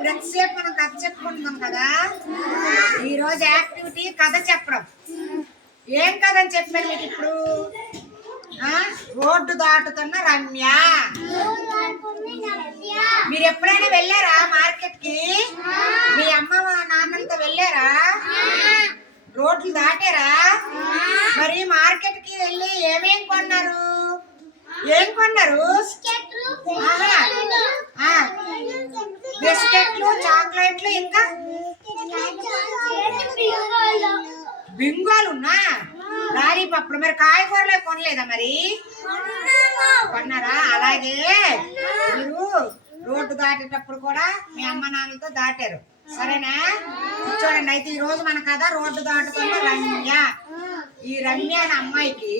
ఇప్పుడు ఎంతసేపు మనం కథ చెప్పుకుంటున్నాం కదా. ఈరోజు యాక్టివిటీ కథ చెప్పడం. ఏం కథ అని చెప్పాను మీకు ఇప్పుడు? రోడ్డు దాటుతున్న రమ్య. మీరు ఎప్పుడైనా వెళ్ళారా మార్కెట్ కి? మీ అమ్మ నాన్నలతో వెళ్ళారా? రోడ్లు దాటారా? మరి మార్కెట్ కి వెళ్ళి ఏమేం కొన్నారు? ఏం కొన్నారు? బిస్కెట్లు, చాక్లెట్లు, ఇంకా బింగోలున్నా, లాలీపప్పుడు. మరి కాయగూరలే కొనలేదా? మరి కొన్నారా? అలాగే మీరు రోడ్డు దాటేటప్పుడు కూడా మీ అమ్మ నాన్నలతో దాటారు, సరేనా? చూడండి, అయితే ఈ రోజు మన కథ రోడ్డు దాటుతున్న రమ్య. ఈ రమ్య అనే అమ్మాయికి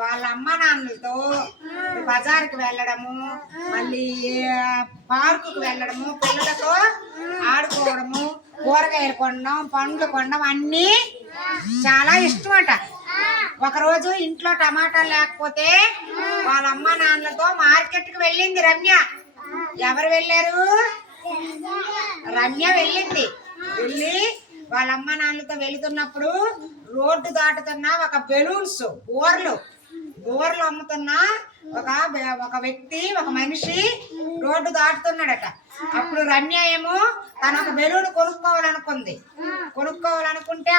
వాళ్ళ అమ్మ నాన్నలతో బజార్కి వెళ్ళడము, మళ్ళీ పార్కుకు వెళ్ళడము, పిల్లలతో ఆడుకోవడము, కూరగాయలు కొనడం, పండ్లు కొనడం అన్నీ చాలా ఇష్టం అంట. ఒకరోజు ఇంట్లో టమాటాలు లేకపోతే వాళ్ళ అమ్మ నాన్నలతో మార్కెట్కి వెళ్ళింది రమ్య. ఎవరు వెళ్ళారు? రమ్య వెళ్ళింది. వెళ్ళి వాళ్ళ అమ్మ నాన్నలతో వెళుతున్నప్పుడు రోడ్డు దాటుతున్న ఒక బెలూన్స్ బోర్లు అమ్ముతున్న ఒక వ్యక్తి, ఒక మనిషి రోడ్డు దాటుతున్నాడట. అప్పుడు రమ్య ఏమో తన ఒక బెలూన్ కొనుక్కోవాలనుకుంటే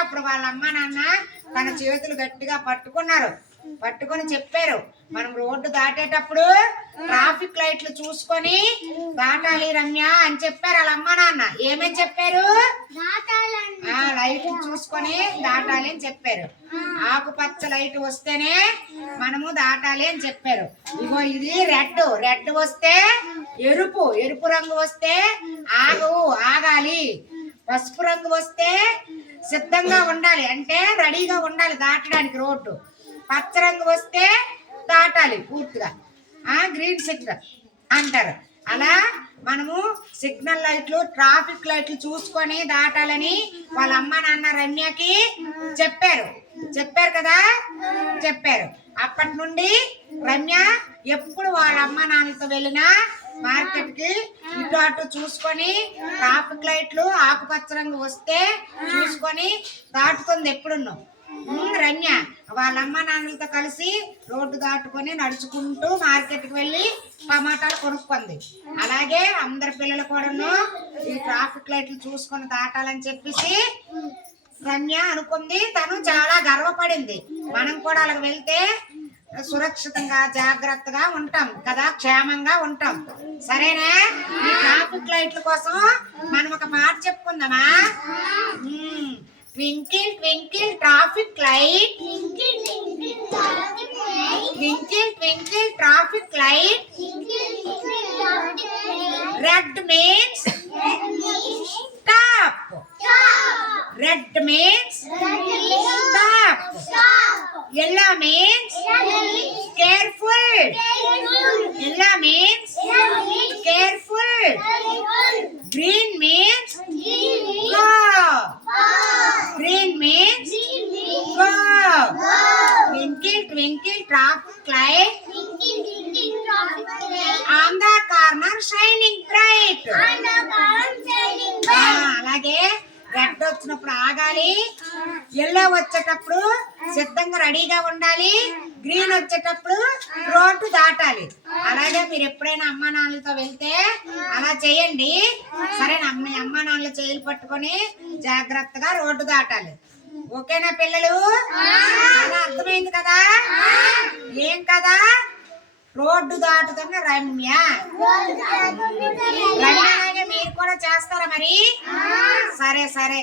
అప్పుడు వాళ్ళ అమ్మ నాన్న తన చేతులు గట్టిగా పట్టుకొని చెప్పారు, మనం రోడ్డు దాటేటప్పుడు ట్రాఫిక్ లైట్లు చూసుకొని దాటాలి రమ్య అని చెప్పారు వాళ్ళ అమ్మ నాన్న. ఏమని చెప్పారు? లైట్లు చూసుకొని దాటాలి అని చెప్పారు. ఆకుపచ్చ లైట్ వస్తేనే మనము దాటాలి అని చెప్పారు. ఇగో ఇది రెడ్ వస్తే ఎరుపు రంగు వస్తే ఆగాలి. పసుపు రంగు వస్తే సిద్ధంగా ఉండాలి, అంటే రెడీగా ఉండాలి దాటడానికి రోడ్డు. పచ్చ రంగు వస్తే దాటాలి పూర్తిగా, గ్రీన్ సిగ్నల్ అంటారు. అలా మనము సిగ్నల్ లైట్లు, ట్రాఫిక్ లైట్లు చూసుకొని దాటాలని వాళ్ళ అమ్మ నాన్న రమ్యకి చెప్పారు కదా. అప్పటి నుండి రమ్య ఎప్పుడు వాళ్ళ అమ్మ నాన్నలతో వెళ్ళినా మార్కెట్ కి ఇటు అటు చూసుకొని ట్రాఫిక్ లైట్లు ఆకుపచ్చ రంగు వస్తే చూసుకొని దాటుతుంది ఎప్పుడున్నో. రమ్య వాళ్ళ అమ్మ నాన్నలతో కలిసి రోడ్డు దాటుకొని నడుచుకుంటూ మార్కెట్కి వెళ్ళి టమాటాలు కొనుక్కుంది. అలాగే అందరి పిల్లలు కూడాను ఈ ట్రాఫిక్ లైట్లు చూసుకొని దాటాలని చెప్పేసి రమ్య అనుకుంది. తను చాలా గర్వపడింది. మనం కూడా అలా వెళ్తే సురక్షితంగా జాగ్రత్తగా ఉంటాం కదా, క్షేమంగా ఉంటాం, సరేనా? ఈ ట్రాఫిక్ లైట్ల కోసం మనం ఒక మాట చెప్పుకుందామా? Twinkle twinkle traffic light, twinkle twinkle traffic light, red means stop, red means stop, yellow means careful, yellow means careful, green means go, green means go, twinkle twinkle traffic light, on the corner shining bright. అలాగే red వచ్చినప్పుడు ఆగాలి, yellow వచ్చేటప్పుడు సిద్ధంగా రెడీగా ఉండాలి, green వచ్చేటప్పుడు road దాటాలి. అలాగే మీరు ఎప్పుడైనా అమ్మా నాన్నలతో వెళ్తే అలా చేయండి, సరేనా? అమ్మా నాన్నలు చేతులు పట్టుకొని జాగ్రత్తగా రోడ్డు దాటాలి, ఓకేనా పిల్లలు? అలా అర్థమైంది కదా? ఏం కదా? రోడ్డు దాటుతున్న రమ్య. రమ్య అలాగే మీరు కూడా చేస్తారా మరి? సరే